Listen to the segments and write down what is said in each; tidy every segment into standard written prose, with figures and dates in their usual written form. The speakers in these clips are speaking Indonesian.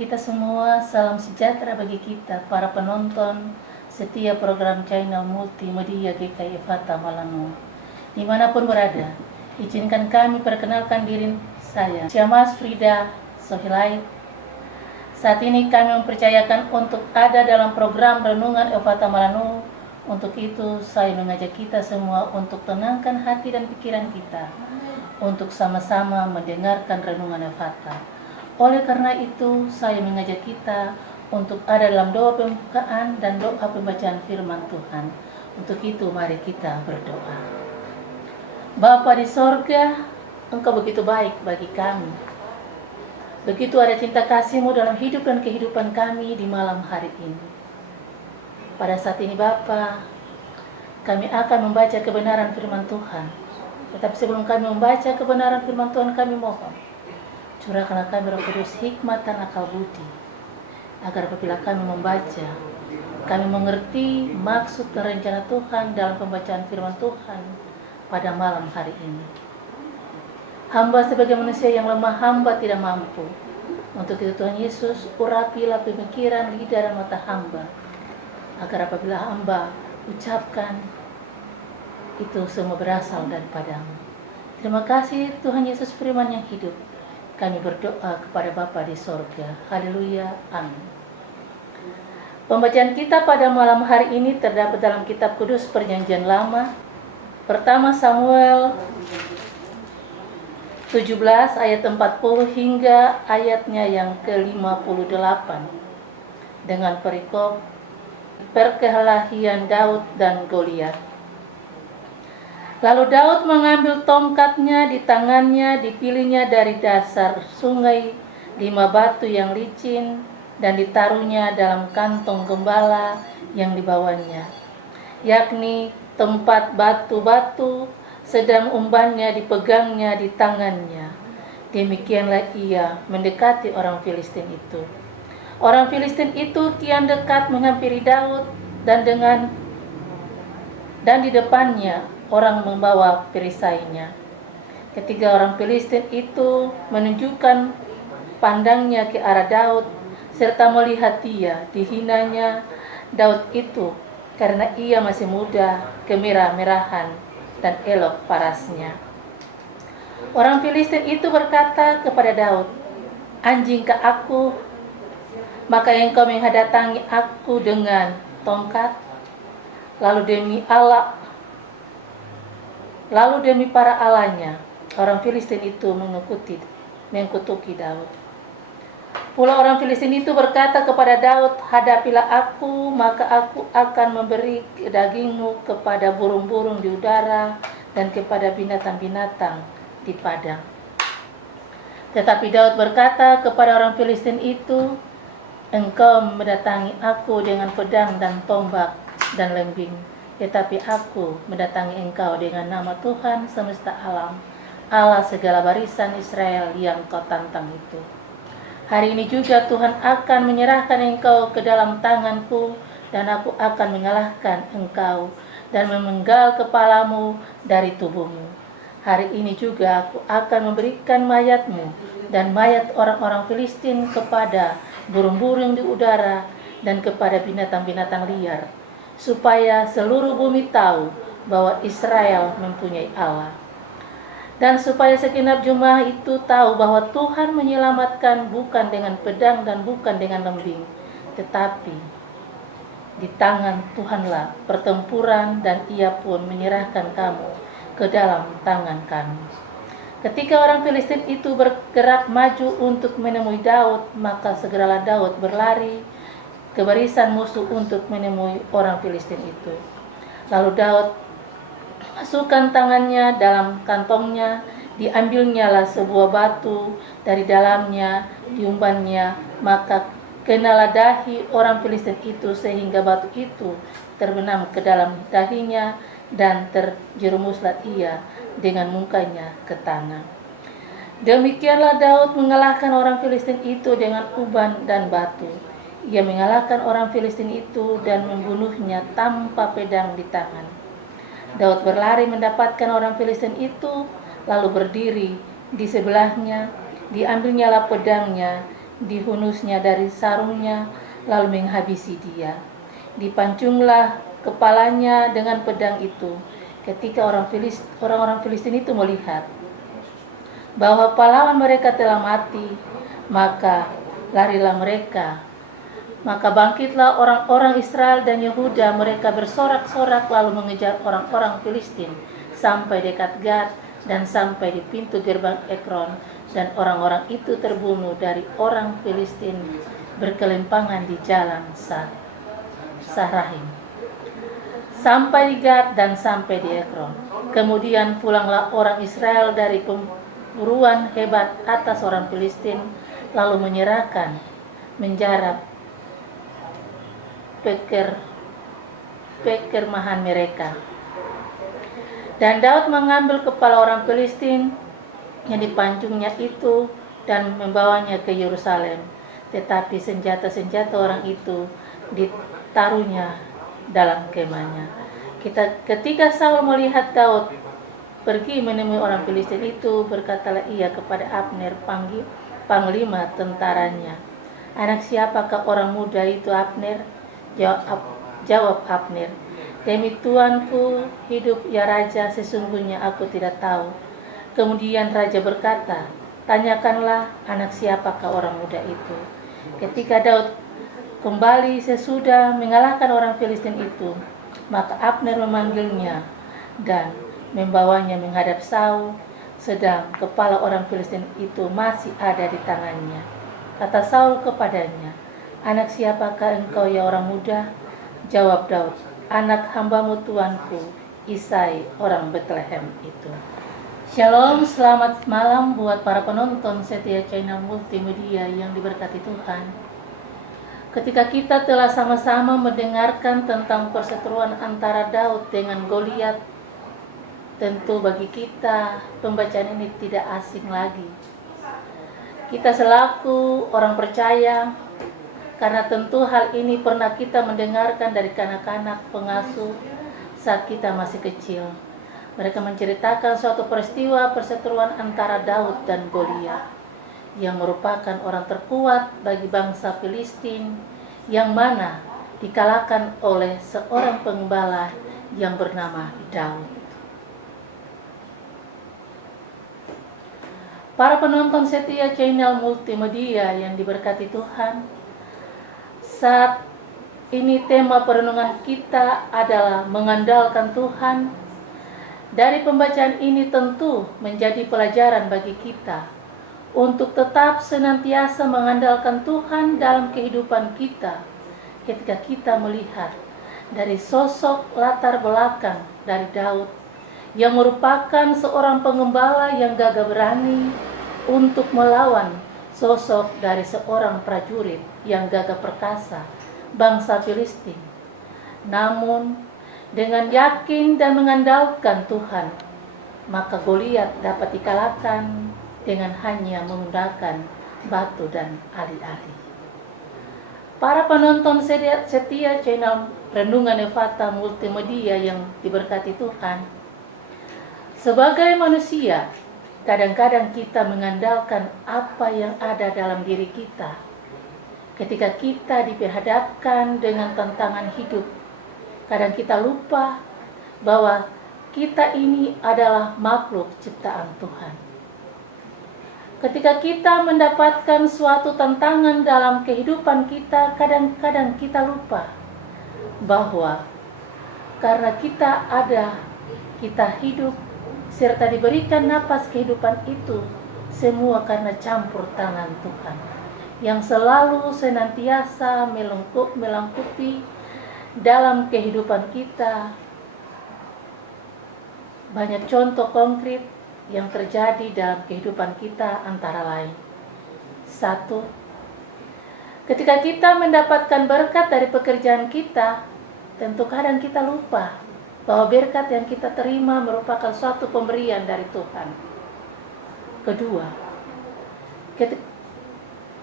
kita semua, salam sejahtera bagi kita, para penonton setiap program channel multimedia GKI Ephatha Malangu. Dimanapun berada, izinkan kami perkenalkan diri saya, Syamas Frida Sohilait. Saat ini kami mempercayakan untuk ada dalam program Renungan Ephatha Malangu. Untuk itu, saya mengajak kita semua untuk tenangkan hati dan pikiran kita, untuk sama-sama mendengarkan Renungan Ephatha. Oleh karena itu, saya mengajak kita untuk ada dalam doa pembukaan dan doa pembacaan firman Tuhan. Untuk itu, mari kita berdoa. Bapa di sorga, Engkau begitu baik bagi kami. Begitu ada cinta kasih-Mu dalam hidup dan kehidupan kami di malam hari ini. Pada saat ini Bapa, kami akan membaca kebenaran firman Tuhan. Tetapi sebelum kami membaca kebenaran firman Tuhan, kami mohon curahkanlah kami Roh Kudus hikmat dan akal budi, agar apabila kami membaca, kami mengerti maksud dan rencana Tuhan dalam pembacaan firman Tuhan pada malam hari ini. Hamba sebagai manusia yang lemah, hamba tidak mampu. Untuk itu Tuhan Yesus, urapilah pemikiran, lidah dan mata hamba, agar apabila hamba ucapkan, itu semua berasal daripada-Mu. Terima kasih Tuhan Yesus firman yang hidup. Kami berdoa kepada Bapa di sorga. Haleluya. Amin. Pembacaan kita pada malam hari ini terdapat dalam kitab Kudus Perjanjian Lama. Pertama Samuel 17 ayat 40 hingga ayatnya yang ke-58. Dengan perikop perkelahian Daud dan Goliat. Lalu Daud mengambil tongkatnya di tangannya, dipilihnya dari dasar sungai 5 batu yang licin, dan ditaruhnya dalam kantong gembala yang dibawanya, yakni tempat batu-batu, sedang umbannya dipegangnya di tangannya. Demikianlah ia mendekati orang Filistin itu. Orang Filistin itu kian dekat menghampiri Daud, dan di depannya orang membawa perisainya. Ketika orang Filistin itu menunjukkan pandangnya ke arah Daud, serta melihat dia dihinanya Daud itu karena ia masih muda, kemerah-merahan, dan elok parasnya. Orang Filistin itu berkata kepada Daud, "Anjingkah aku, maka engkau menghadatangi aku dengan tongkat?" Lalu demi para allahnya, orang Filistin itu mengkutuki Daud. Pula orang Filistin itu berkata kepada Daud, "Hadapilah aku, maka aku akan memberi dagingmu kepada burung-burung di udara dan kepada binatang-binatang di padang." Tetapi Daud berkata kepada orang Filistin itu, "Engkau mendatangi aku dengan pedang dan tombak dan lembing, tetapi aku mendatangi engkau dengan nama Tuhan semesta alam, Allah segala barisan Israel yang kau tantang itu. Hari ini juga Tuhan akan menyerahkan engkau ke dalam tanganku, dan aku akan mengalahkan engkau dan memenggal kepalamu dari tubuhmu. Hari ini juga aku akan memberikan mayatmu dan mayat orang-orang Filistin kepada burung-burung di udara dan kepada binatang-binatang liar, supaya seluruh bumi tahu bahwa Israel mempunyai Allah. Dan supaya segenap jemaah itu tahu bahwa Tuhan menyelamatkan bukan dengan pedang dan bukan dengan lembing, tetapi di tangan Tuhanlah pertempuran, dan ia pun menyerahkan kamu ke dalam tangan kami." Ketika orang Filistin itu bergerak maju untuk menemui Daud, maka segeralah Daud berlari ke barisan musuh untuk menemui orang Filistin itu. Lalu Daud masukkan tangannya dalam kantongnya, diambilnyalah sebuah batu dari dalamnya, diumbannya, maka kenalah dahi orang Filistin itu sehingga batu itu terbenam ke dalam dahinya, dan terjerumuslah ia dengan mukanya ke tanah. Demikianlah Daud mengalahkan orang Filistin itu dengan umban dan batu. Ia mengalahkan orang Filistin itu dan membunuhnya tanpa pedang di tangan. Daud berlari mendapatkan orang Filistin itu, lalu berdiri di sebelahnya, diambilnyalah pedangnya, dihunusnya dari sarungnya, lalu menghabisi dia. Dipancunglah kepalanya dengan pedang itu. Ketika orang-orang Filistin itu melihat bahwa pahlawan mereka telah mati, maka larilah mereka. Maka bangkitlah orang-orang Israel dan Yehuda, mereka bersorak-sorak lalu mengejar orang-orang Filistin sampai dekat Gad dan sampai di pintu gerbang Ekron, dan orang-orang itu terbunuh dari orang Filistin berkelimpangan di jalan Sahrahim sampai di Gad dan sampai di Ekron. Kemudian pulanglah orang Israel dari pemburuan hebat atas orang Filistin, lalu menyerahkan menjarah pekermahan mereka. Dan Daud mengambil kepala orang Filistin yang dipancungnya itu dan membawanya ke Yerusalem, tetapi senjata-senjata orang itu ditaruhnya dalam kemahnya. Ketika Saul melihat Daud pergi menemui orang Filistin itu, berkatalah ia kepada Abner, panglima tentaranya, "Anak siapakah orang muda itu, Abner?" Jawab Abner, "Demi Tuanku hidup ya Raja, sesungguhnya aku tidak tahu." Kemudian Raja berkata, "Tanyakanlah anak siapakah orang muda itu." Ketika Daud kembali sesudah mengalahkan orang Filistin itu, maka Abner memanggilnya dan membawanya menghadap Saul, sedang kepala orang Filistin itu masih ada di tangannya. Kata Saul kepadanya, "Anak siapakah engkau ya orang muda?" Jawab Daud, "Anak hambamu tuanku, Isai orang Betlehem itu." Shalom, selamat malam buat para penonton setia channel multimedia yang diberkati Tuhan. Ketika kita telah sama-sama mendengarkan tentang perseteruan antara Daud dengan Goliat, tentu bagi kita pembacaan ini tidak asing lagi. Kita selaku orang percaya, karena tentu hal ini pernah kita mendengarkan dari kanak-kanak pengasuh saat kita masih kecil. Mereka menceritakan suatu peristiwa perseteruan antara Daud dan Goliat, yang merupakan orang terkuat bagi bangsa Filistin, yang mana dikalahkan oleh seorang penggembala yang bernama Daud. Para penonton setia channel multimedia yang diberkati Tuhan, saat ini tema perenungan kita adalah mengandalkan Tuhan. Dari pembacaan ini tentu menjadi pelajaran bagi kita untuk tetap senantiasa mengandalkan Tuhan dalam kehidupan kita. Ketika kita melihat dari sosok latar belakang dari Daud, yang merupakan seorang penggembala yang gagah berani untuk melawan sosok dari seorang prajurit yang gagah perkasa bangsa Filistin. Namun dengan yakin dan mengandalkan Tuhan, maka Goliat dapat dikalahkan dengan hanya menggunakan batu dan alih-alih. Para penonton setia channel Renungan Efata Multimedia yang diberkati Tuhan, sebagai manusia, kadang-kadang kita mengandalkan apa yang ada dalam diri kita. Ketika kita diperhadapkan dengan tantangan hidup, kadang kita lupa bahwa kita ini adalah makhluk ciptaan Tuhan. Ketika kita mendapatkan suatu tantangan dalam kehidupan kita, kadang-kadang kita lupa bahwa karena kita hidup serta diberikan napas kehidupan itu, semua karena campur tangan Tuhan yang selalu senantiasa melengkapi dalam kehidupan kita. Banyak contoh konkret yang terjadi dalam kehidupan kita, antara lain: 1. Ketika kita mendapatkan berkat dari pekerjaan kita, tentu kadang kita lupa bahwa berkat yang kita terima merupakan suatu pemberian dari Tuhan. 2.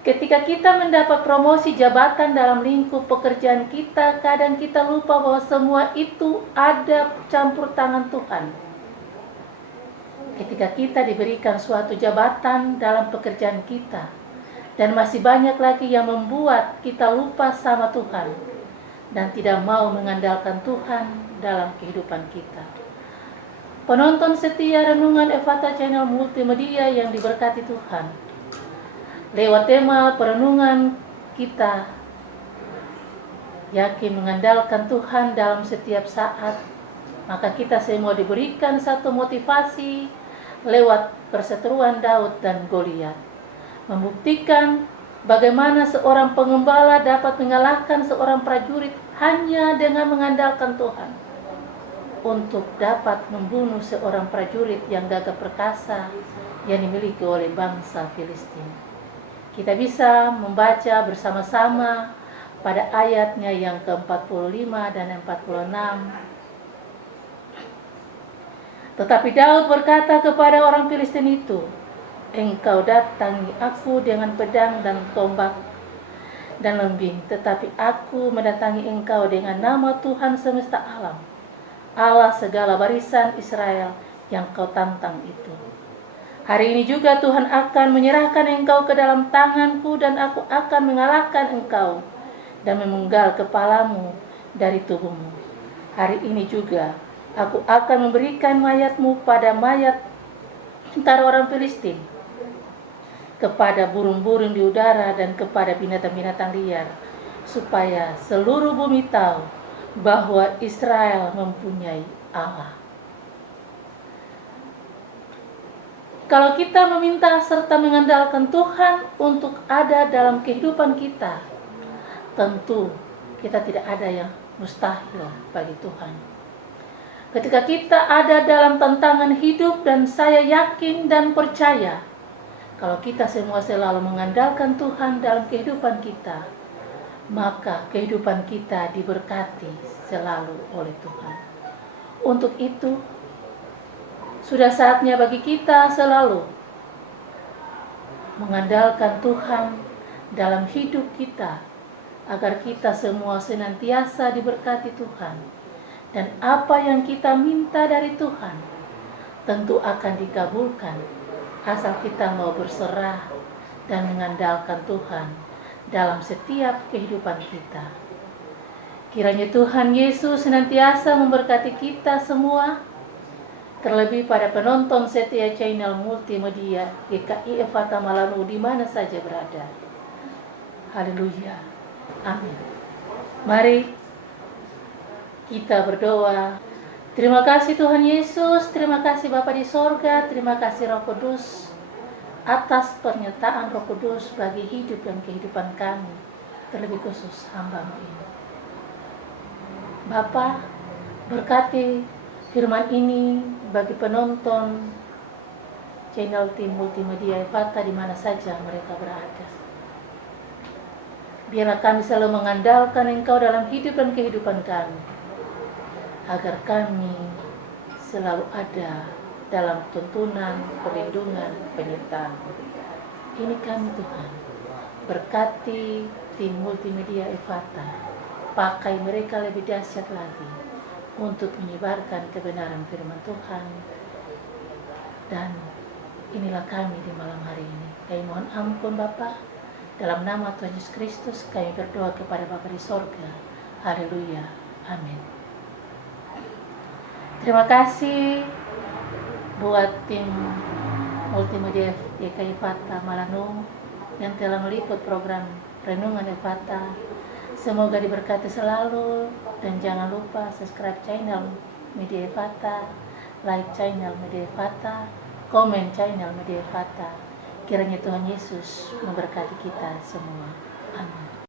Ketika kita mendapat promosi jabatan dalam lingkup pekerjaan kita, kadang kita lupa bahwa semua itu ada campur tangan Tuhan. Ketika kita diberikan suatu jabatan dalam pekerjaan kita Dan masih banyak lagi yang membuat kita lupa sama Tuhan dan tidak mau mengandalkan Tuhan dalam kehidupan kita. Penonton setia Renungan Ephata Channel Multimedia yang diberkati Tuhan, lewat tema perenungan kita, yakin mengandalkan Tuhan dalam setiap saat, maka kita semua diberikan satu motivasi lewat perseteruan Daud dan Goliat, membuktikan bagaimana seorang pengembala dapat mengalahkan seorang prajurit hanya dengan mengandalkan Tuhan untuk dapat membunuh seorang prajurit yang gagah perkasa yang dimiliki oleh bangsa Filistin. Kita bisa membaca bersama-sama pada ayatnya yang ke-45 dan 46. Tetapi Daud berkata kepada orang Filistin itu, "Engkau datangi aku dengan pedang dan tombak dan lembing, tetapi aku mendatangi engkau dengan nama Tuhan semesta alam, Allah segala barisan Israel yang kau tantang itu. Hari ini juga Tuhan akan menyerahkan engkau ke dalam tanganku, dan aku akan mengalahkan engkau dan memenggal kepalamu dari tubuhmu. Hari ini juga aku akan memberikan mayatmu pada mayat antara orang Filistin, kepada burung-burung di udara dan kepada binatang-binatang liar, supaya seluruh bumi tahu bahwa Israel mempunyai Allah." Kalau kita meminta serta mengandalkan Tuhan untuk ada dalam kehidupan kita, tentu kita tidak ada yang mustahil bagi Tuhan. Ketika kita ada dalam tantangan hidup, dan saya yakin dan percaya, kalau kita semua selalu mengandalkan Tuhan dalam kehidupan kita, maka kehidupan kita diberkati selalu oleh Tuhan. Untuk itu, sudah saatnya bagi kita selalu mengandalkan Tuhan dalam hidup kita, agar kita semua senantiasa diberkati Tuhan. Dan apa yang kita minta dari Tuhan tentu akan dikabulkan, asal kita mau berserah dan mengandalkan Tuhan dalam setiap kehidupan kita. Kiranya Tuhan Yesus senantiasa memberkati kita semua, terlebih pada penonton setia channel multimedia GKI Ephata Malanu di mana saja berada. Haleluya. Amin. Mari kita berdoa. Terima kasih Tuhan Yesus, terima kasih Bapa di sorga, terima kasih Roh Kudus atas pernyataan Roh Kudus bagi hidup dan kehidupan kami, terlebih khusus hamba-Mu ini. Bapa, berkati firman ini bagi penonton channel tim multimedia Ephata di mana saja mereka berada. Biarlah kami selalu mengandalkan Engkau dalam hidup dan kehidupan kami, agar kami selalu ada dalam tuntunan, perlindungan, penyertaan. Ini kami Tuhan, berkati tim multimedia Ephata, pakai mereka lebih dahsyat lagi untuk menyebarkan kebenaran firman Tuhan. Dan inilah kami di malam hari ini. Kami mohon ampun Bapa, dalam nama Tuhan Yesus Kristus kami berdoa kepada Bapa di sorga. Haleluya. Amin. Terima kasih buat tim multimedia GKI Ephata Malanu yang telah meliput program Renungan Ephata. Semoga diberkati selalu, dan jangan lupa subscribe channel Media Ephata, like channel Media Ephata, komen channel Media Ephata. Kiranya Tuhan Yesus memberkati kita semua. Amin.